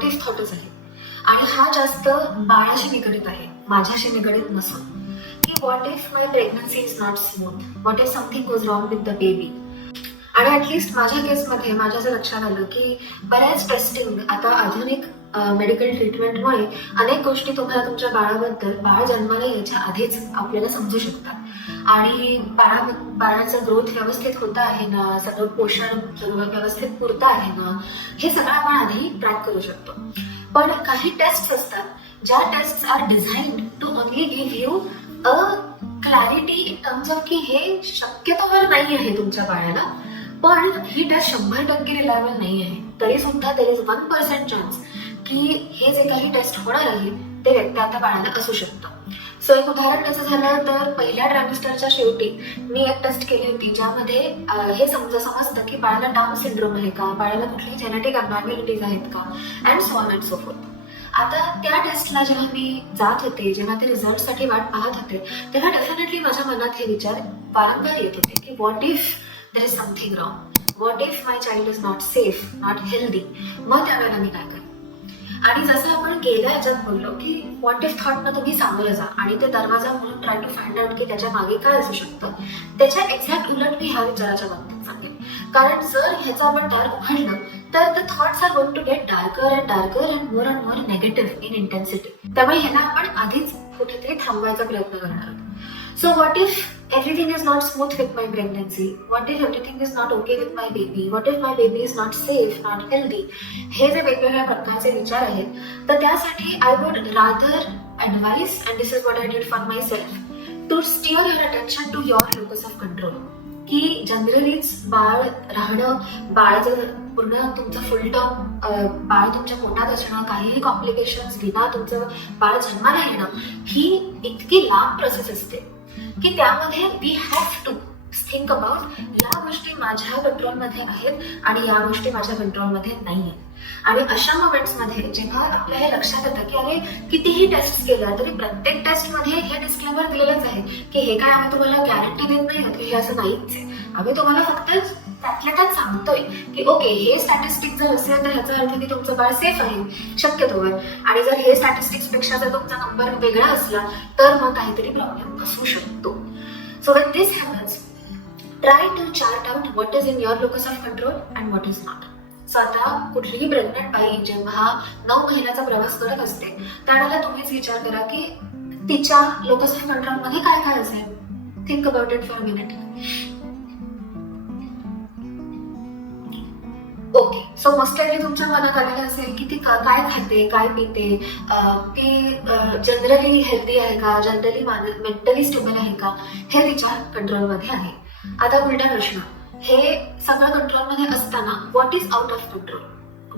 What if थॉटच आहे. आणि हा जास्त बाळाशी निगडीत आहे, माझ्याशी निगडीत नसून. की what if my pregnancy is not smooth, what if something goes wrong with the baby. आणि ऍटलिस्ट माझ्या केसमध्ये माझ्या असं लक्षात आलं की बऱ्याच टेस्टिंग आता आधुनिक मेडिकल ट्रीटमेंटमुळे अनेक गोष्टी तुम्हाला तुमच्या बाळाबद्दल बाळ जन्माला यायच्या आधीच आपल्याला समजू शकतात. आणि बाळाचा ग्रोथ व्यवस्थित होता आहे ना, सगळं पोषण व्यवस्थित पुरतं आहे ना, हे सगळं आपण आधी ट्रॅक करू शकतो. पण काही टेस्ट असतात ज्या test are designed to only give you a clarity in terms of की हे शक्यतोवर नाही आहे तुमच्या बाळाला, पण ही टेस्ट 100% रिलायबल नाही आहे. तरी सुद्धा देर इज 1% चान्स की हे जे काही टेस्ट होणार आहे ते व्यक्ती आता बाळाला असू शकतं. सो एक उदाहरण कसं झालं तर पहिल्या ट्रायमिस्टरच्या शेवटी मी एक टेस्ट केली होती ज्यामध्ये हे समजतं की बाळाला डाऊन सिंड्रोम आहे का, बाळाला कुठली जेनेटिक अबनॉर्मॅलिटीज आहेत का, and so on and so fourth. आता त्या टेस्टला जेव्हा मी जात होते, जेव्हा ते रिझल्टसाठी वाट पाहत होते, तेव्हा डेफिनेटली माझ्या मनात हे विचार वारंवार येत होते की what if there is something wrong, what if my child is not safe, not healthy. मग त्यावेळेला मी काय करेन. आणि जसं आपण गेल्या ह्याच्यात बोललो की व्हॉट इफ थॉटनं तुम्ही सामोरं जा आणि ते दरवाजा म्हणून ट्राय टू फाइंड आउट की त्याच्या मागे काय असू शकतं, त्याच्या एक्झॅक्ट उलट मी ह्या विचाराच्या बाबतीत सांगेन. कारण जर ह्याचं आपण दार उघडलं तर the thoughts are going to get darker and more negative in intensity. त्यामुळे ह्याला आपण आधीच कुठेतरी थांबवायचा प्रयत्न करणार आहोत. So what if everything is not smooth with my pregnancy? What if everything is not okay with my baby? What if my baby is not safe, not healthy? हे जे वेगवेगळ्या प्रकारचे विचार आहेत, तर त्यासाठी I would rather advise, and this is what I did for myself, to steer your attention to your locus of control. की जनरलीच बाळ राहणं, बाळाचं पूर्ण तुमचं फुल टर्म बाळ तुमच्या पोटात असणं, काहीही कॉम्प्लिकेशन्स विना तुमचं बाळ जन्माला येणं, ही इतकी लांब प्रोसेस असते की त्यामध्ये we have to think about या गोष्टी माझ्या कंट्रोलमध्ये आहेत आणि या गोष्टी माझ्या कंट्रोलमध्ये नाही आहेत. आणि अशा मोमेंट्समध्ये जेव्हा आपल्या हे लक्षात येतं की अरे कितीही टेस्ट केल्या तरी प्रत्येक टेस्टमध्ये हे डिस्क्लेमर दिलेलंच आहे की हे काय आम्ही तुम्हाला गॅरंटी देत नाही आहोत, हे असं नाहीच आहे. आम्ही तुम्हाला फक्त त्यातल्या त्यात सांगतोय की ओके हे स्टॅटिस्टिक जर असेल तर ह्याचा अर्थ की तुमचं बाळ सेफ आहे शक्यतोवर, आणि जर हे स्टॅटिस्टिक्स पेक्षा जर तुमचा नंबर वेगळा असला तर मग काहीतरी प्रॉब्लेम असू शकतो. So when this happens, try to chart out what is in your locus of control and what is not. So आता कुठलीही प्रेग्नंट बाई जेव्हा 9 महिन्याचा प्रवास करत असते त्यावेळेला तुम्हीच विचार करा की तिच्या लोकस ऑफ कंट्रोलमध्ये काय काय असेल. Think about it for a minute. Okay, so mostly तुमच्या मनात आलेलं असेल की ती काय खाते, काय पिते, ती जनरली हेल्दी आहे का, जनरली मेंटली स्टेबल आहे का, हे तिच्या कंट्रोलमध्ये आहे. आता उलटा प्रश्न, हे सगळं कंट्रोलमध्ये असताना what is out of control,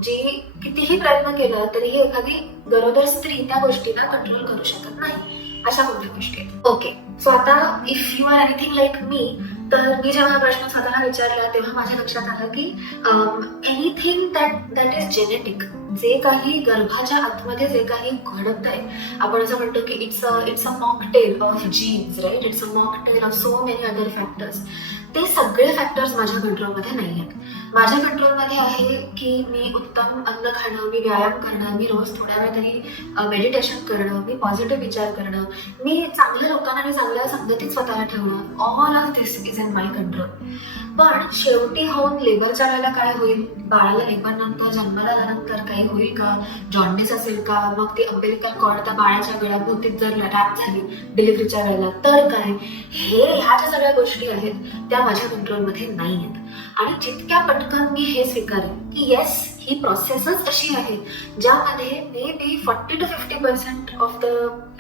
जी कितीही प्रयत्न केला तरीही एखादी गरोदर स्त्री त्या गोष्टीला कंट्रोल करू शकत नाही, अशा कोणत्या गोष्टी आहेत. ओके, सो आता if you are anything like me, तर मी जेव्हा हा प्रश्न स्वतःला विचारला तेव्हा माझ्या लक्षात आलं की एनिथिंग दॅट इज जेनेटिक, जे काही गर्भाच्या आतमध्ये जे काही घडत आहे, आपण असं म्हणतो की it's a mocktail of genes, right, it's a mocktail of so many other factors. ते सगळे फॅक्टर्स माझ्या कंट्रोलमध्ये नाही आहेत. माझ्या कंट्रोलमध्ये आहे की मी उत्तम अन्न खाणं, मी व्यायाम करणं, मी रोज थोड्या वेळ तरी मेडिटेशन करणं, मी पॉझिटिव्ह विचार करणं, मी चांगल्या लोकांना आणि चांगल्या संगतीत स्वतःला ठेवणं. All of this is in my control. पण शेवटी होऊन लेबरच्या वेळेला काय होईल, बाळाला लेबर नंतर जन्माला आल्यानंतर काही होईल का, जॉन्डिस असेल का, मग ती अम्बिलिकल कॉर्ड त्या बाळाच्या गळ्याभोवतीत जर रॅप झाली डिलिव्हरीच्या वेळेला तर काय, ह्या ज्या सगळ्या गोष्टी आहेत त्या माझ्या कंट्रोलमध्ये नाही आहेत. आणि जितक्या पटकन मी हे स्वीकारेन की येस, ही प्रोसेसच अशी आहे ज्यामध्ये may be 40 to 50% of the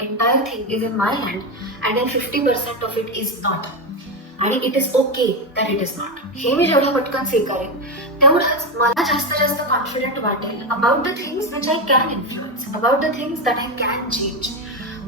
entire thing is in my hand and then 50% of it is not, आणि it is okay that it is not. हे मी जेवढं पटकन स्वीकारेन तेवढंच मला जास्त कॉन्फिडंट वाटेल about the things which I can influence, about the things that I can change.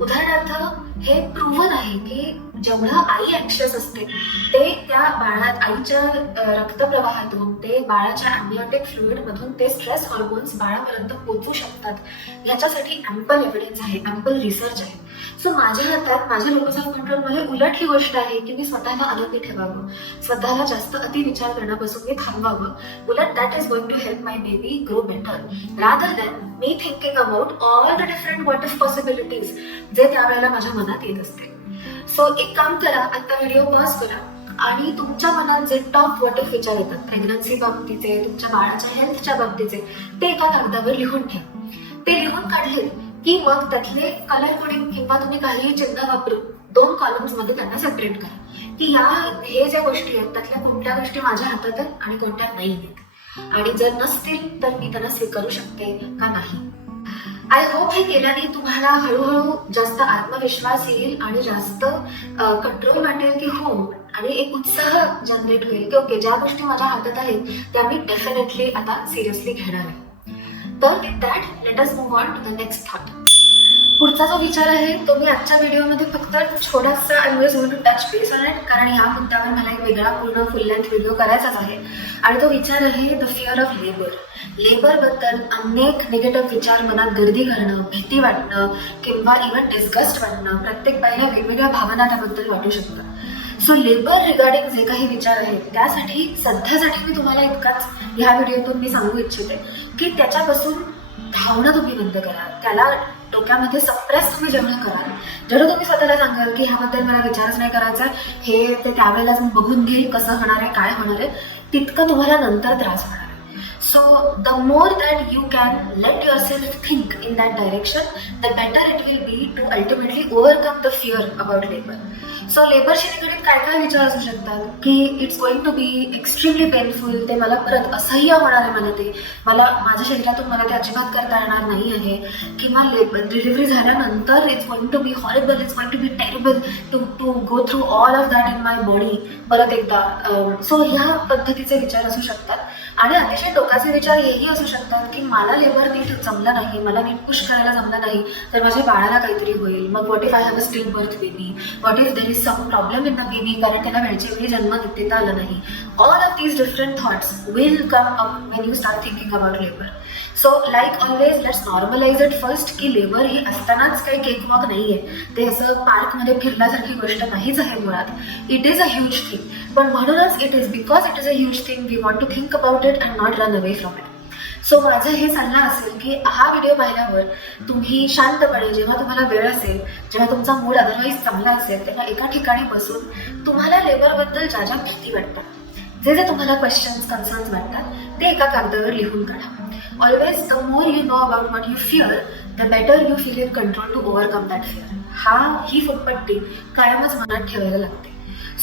उदाहरणार्थ हे प्रूव्हन आहे की जेवढं आई अँक्शियस असते ते त्या आईच्या रक्तप्रवाहातून, ते बाळाच्या अॅम्नियोटिक फ्लुइड मधून ते स्ट्रेस हॉर्मोन्स बाळापर्यंत पोहोचू शकतात याच्यासाठी ॲम्पल एव्हिडन्स आहे, ॲम्पल रिसर्च आहे. सो माझ्या हातात, माझ्या लोकस ऑफ कंट्रोलमध्ये उलट ही गोष्ट आहे की मी स्वतःला आनंदी ठेवावं, स्वतःला जास्त अतिविचार करण्यापासून मी थांबवावं. उलट that is going to help my baby grow better rather than मी thinking about all the different what if possibilities जे त्यावेळेला माझ्या मनात येत असते. सो एक काम करा, आता व्हिडिओ पॉज करा आणि तुमच्या मनात जे टॉप व्हॉट इफ विचार येतात प्रेग्नन्सी बाबतीचे, तुमच्या बाळाच्या हेल्थच्या बाबतीचे, ते एका कागदावर लिहून ठेवा. ते लिहून काढले की मग त्यातले कलर कोडिंग किंवा तुम्ही काहीही चिन्ह वापरून 2 कॉलम्स मध्ये त्यांना सेपरेट करा की हे ज्या गोष्टी आहेत त्यातल्या कोणत्या गोष्टी माझ्या हातात आहेत आणि कोणत्या नाही आहेत, आणि जर नसतील तर मी त्यांना स्वीकारू शकते का नाही. आय होप हे केल्याने तुम्हाला हळूहळू जास्त आत्मविश्वास येईल आणि जास्त कंट्रोल वाटेल की हो, आणि एक उत्साह जनरेट होईल की ओके, ज्या गोष्टी माझ्या हातात आहेत त्या मी डेफिनेटली आता सिरियसली घेणार आहे. तर with that let us move on to the next thought. पुढचा जो विचार आहे तो मी आजच्या व्हिडिओमध्ये फक्त छोटासा टच बेस ऑन इट, कारण या मुद्द्यावर मला एक वेगळा पूर्ण फुल लेंथ व्हिडिओ करायचाच आहे. आणि तो विचार आहे द फिअर ऑफ लेबर. लेबरबद्दल अनेक निगेटिव्ह विचार मनात गर्दी करणं, भीती वाटणं किंवा इव्हन डिस्गस्ट वाटणं, प्रत्येक बाईला वेगवेगळ्या भावना त्याबद्दल वाटू शकतात. सो लेबर रिगार्डिंग जे काही विचार आहेत त्यासाठी सध्यासाठी मी तुम्हाला इतकाच ह्या व्हिडिओतून मी सांगू इच्छिते की त्याच्यापासून धावणं तुम्ही बंद करा. त्याला डोक्यामध्ये सप्रेस तुम्ही जेवढं कराल, जेवढं तुम्ही स्वतःला सांगाल की ह्याबद्दल मला विचारच नाही करायचा, हे ते त्यावेळेलाच मी बघून घेईल कसं होणार आहे, काय होणार आहे, तितकं तुम्हाला नंतर त्रास होणार आहे. So the more that you can let yourself think in that direction, the better it will be to ultimately overcome the fear about labor. So लेबरशी निगडीत काय काय विचार असू शकतात की it's going to be extremely painful, ते मला परत असह्य होणार आहे, मला माझ्या शरीरातून मला ते अजिबात करता येणार नाही आहे, किंवा डिलिव्हरी झाल्यानंतर it's going to be horrible, it's going to be terrible to go through all of that in my body परत एकदा. सो ह्या पद्धतीचे विचार असू शकतात. आणि अतिशय टोकाचे विचार हेही असू शकतात की मला लेबर नीट जमलं नाही, मला नीट पुश करायला जमलं नाही तर माझ्या बाळाला काहीतरी होईल, मग what if I have a still birth baby, what if there is some problem in the baby कारण त्याला वेळच्या वेळी जन्म देता आला नाही. All of these different thoughts will come up when you start thinking about labour. So like always let's normalise it first की labour ही असतानाच काही केकवॉक नाहीये, ते असं पार्कमध्ये फिरल्यासारखी गोष्ट नाहीच आहे मुळात. It is a huge thing, पण म्हणूनच it is because it is a huge thing we want to think about it and not run away from it. So माझं हे सल्ला असेल की हा व्हिडिओ पाहिल्यावर तुम्ही शांतपणे, जेव्हा तुम्हाला वेळ असेल, जेव्हा तुमचा मूड अदरवाईज चांगला असेल, तेव्हा एका ठिकाणी बसून तुम्हाला लेबरबद्दल ज्या ज्या भीती वाटतात, जे जे तुम्हाला क्वेश्चन्स, कन्सर्न्स वाटतात, ते एका कागदावर लिहून काढा. Always the more you know about what you fear, the better you feel in control to overcome that fear. ही फुटपट्टी कायमच मनात ठेवायला लागते.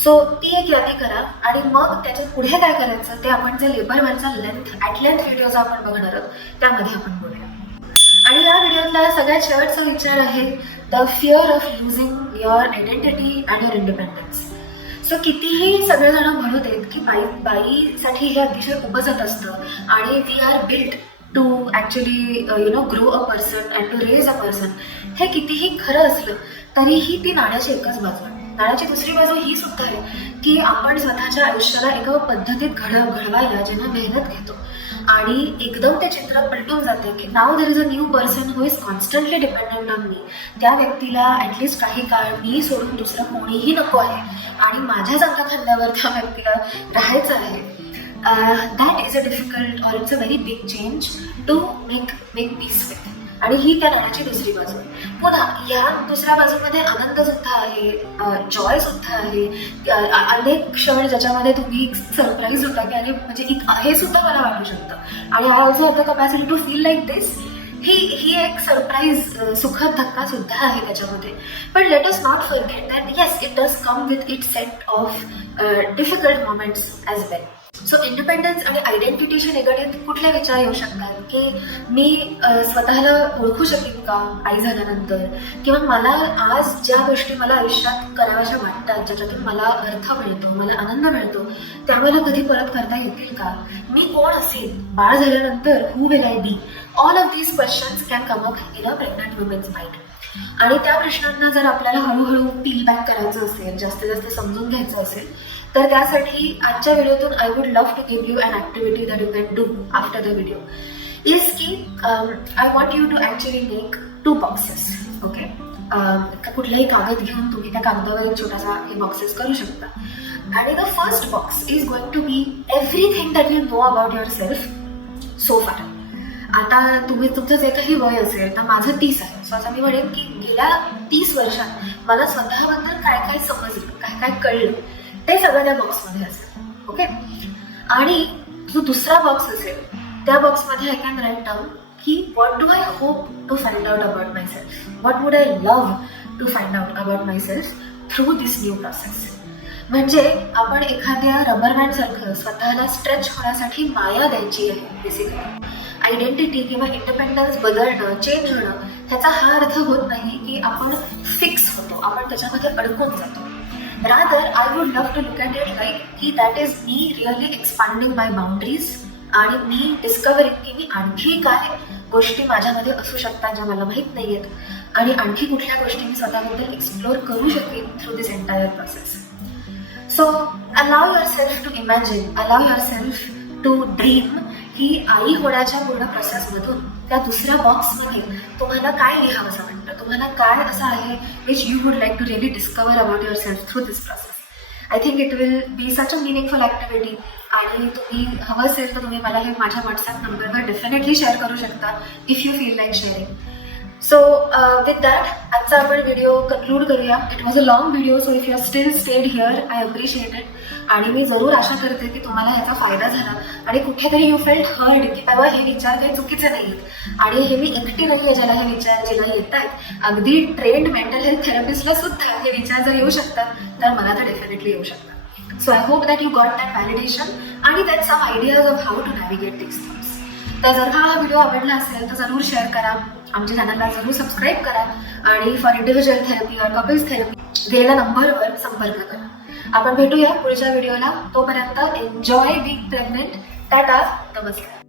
सो ती एक यादी करा आणि मग त्याच्यात पुढे काय करायचं ते आपण जे लेबरवरचा ॲट लेंथ व्हिडिओज आपण बघणार आहोत त्यामध्ये आपण बोलूया. आणि या व्हिडिओतला सगळ्यात शेवटचा विचार आहे the fear of losing your identity and your independence. So कितीही सगळेजण म्हणू देत की बाईसाठी हे अतिशय उपजत असतं आणि we are built to actually grow a person and to raise a person, हे कितीही खरं असलं तरीही ती नाण्याची एकच बाजू आहे. नाण्याची दुसरी बाजू ही सुद्धा आहे की आपण स्वतःच्या आयुष्याला एका पद्धतीत घडवायला जेव्हा मेहनत घेतो आणि एकदम ते चित्र पलटून जाते की now there is a new person who is constantly dependent on me, त्या व्यक्तीला ॲटलिस्ट काही काळ मी सोडून दुसरं कोणीही नको आहे आणि माझ्याच अंगाखांद्यावर त्या व्यक्तीला राहायचं आहे. That is a difficult or it's a very big change to make peace with. आणि ही त्या नाण्याची दुसरी बाजू आहे. पुन्हा या दुसऱ्या बाजूमध्ये आनंद सुद्धा आहे, जॉय सुद्धा आहे, अनेक क्षण ज्याच्यामध्ये तुम्ही सरप्राईज होता की अरे म्हणजे हे सुद्धा मला वाटू शकतं आणि I also have the capacity to feel like this. ही एक सरप्राईज सुखद धक्का सुद्धा आहे त्याच्यामध्ये. पण let us not forget that yes it does come with it set of difficult moments as well. So independence आणि आयडेंटिटीशी निगडीत कुठले विचार येऊ शकतात की मी स्वतःला ओळखू शकेन का आई झाल्यानंतर, किंवा मला आज ज्या गोष्टी मला आयुष्यात कराव्याशा वाटतात, ज्याच्यातून मला अर्थ मिळतो, मला आनंद मिळतो, त्या मला कधी परत करता येतील का, मी कोण असेल बाळ झाल्यानंतर, who will I be. All of these questions can come up in a pregnant women's mind. आणि त्या प्रश्नांना जर आपल्याला हळूहळू पील बॅक करायचं असेल, जास्तीत जास्त समजून घ्यायचं असेल, तर त्यासाठी आजच्या व्हिडिओतून I would love to give you an activity that you can do after the video is की I want you to actually make 2 boxes. Okay, कुठलाही कागद घेऊन तुम्ही त्या कागदावर एक छोटासा हे बॉक्सेस करू शकता. आणि the first box is going to be everything that you know about yourself so far. आता तुमचं जे काही वय असेल तर माझं 30 आहे. सो आता मी म्हणेन की गेल्या 30 वर्षात मला स्वतःबद्दल काय काय समजलं, काय काय कळलं, ते सगळं त्या बॉक्समध्ये असेल. ओके, आणि जो दुसरा बॉक्स असेल त्या बॉक्समध्ये आय कॅन राईट डाऊन की what do I hope to find out about myself, what would I love to find out about myself through this new process. म्हणजे आपण एखाद्या रबर बँड सारखं स्वतःला stretch होण्यासाठी माया द्यायची आहे. Basically identity किंवा इंडिपेंडन्स बदलणं, चेंज होणं, ह्याचा हा अर्थ होत नाही की आपण फिक्स होतो, आपण त्याच्यामध्ये अडकून जातो. Rather I would love to look at it like की that is me really expanding my boundaries आणि मी डिस्कवरिंग की मी आणखी काय गोष्टी माझ्यामध्ये असू शकतात ज्या मला माहीत नाही आहेत आणि आणखी कुठल्या गोष्टी मी स्वतःबद्दल एक्सप्लोर करू शकेन through this entire process. So allow yourself to imagine, allow yourself to dream की आई होण्याच्या पूर्ण प्रोसेसमधून त्या दुसऱ्या बॉक्समध्ये तुम्हाला काय लिहावंसं वाटतं, तुम्हाला काय असं आहे which you would like to really discover about yourself through this process. I think it will be such a meaningful activity. आणि तुम्ही हवं असेल तर तुम्ही मला हे माझ्या व्हॉट्सॲप नंबरवर डेफिनेटली शेअर करू शकता if you feel like sharing. So with that आजचा आपण व्हिडिओ कन्क्लूड करूया. It was a long video, so if you are still stayed here I appreciate it. आणि मी जरूर आशा करते की तुम्हाला ह्याचा फायदा झाला आणि कुठेतरी यू फेल्ट हर्ड की बाबा हे विचार काही चुकीचे नाही आहेत आणि हे मी एकटी नाही आहे ज्याला हे विचार जिला येत आहेत. अगदी ट्रेंड मेंटल हेल्थ थेरपिस्टला सुद्धा हे विचार जर येऊ शकतात तर मला तर डेफिनेटली येऊ शकतात. So I hope that you got that validation आणि that some ideas of how to navigate this things. तर जर हा व्हिडिओ आवडला असेल तर जरूर शेअर करा, आमच्या चॅनलला जरूर सबस्क्राईब करा आणि फॉर इंडिव्हिज्युअल थेरपी और कपल्स थेरपी दिलेल्या नंबरवर संपर्क करा. आपण भेटूया पुढच्या व्हिडिओला. तोपर्यंत एन्जॉय बीइंग प्रेग्नंट. टाटा, नमस्कार.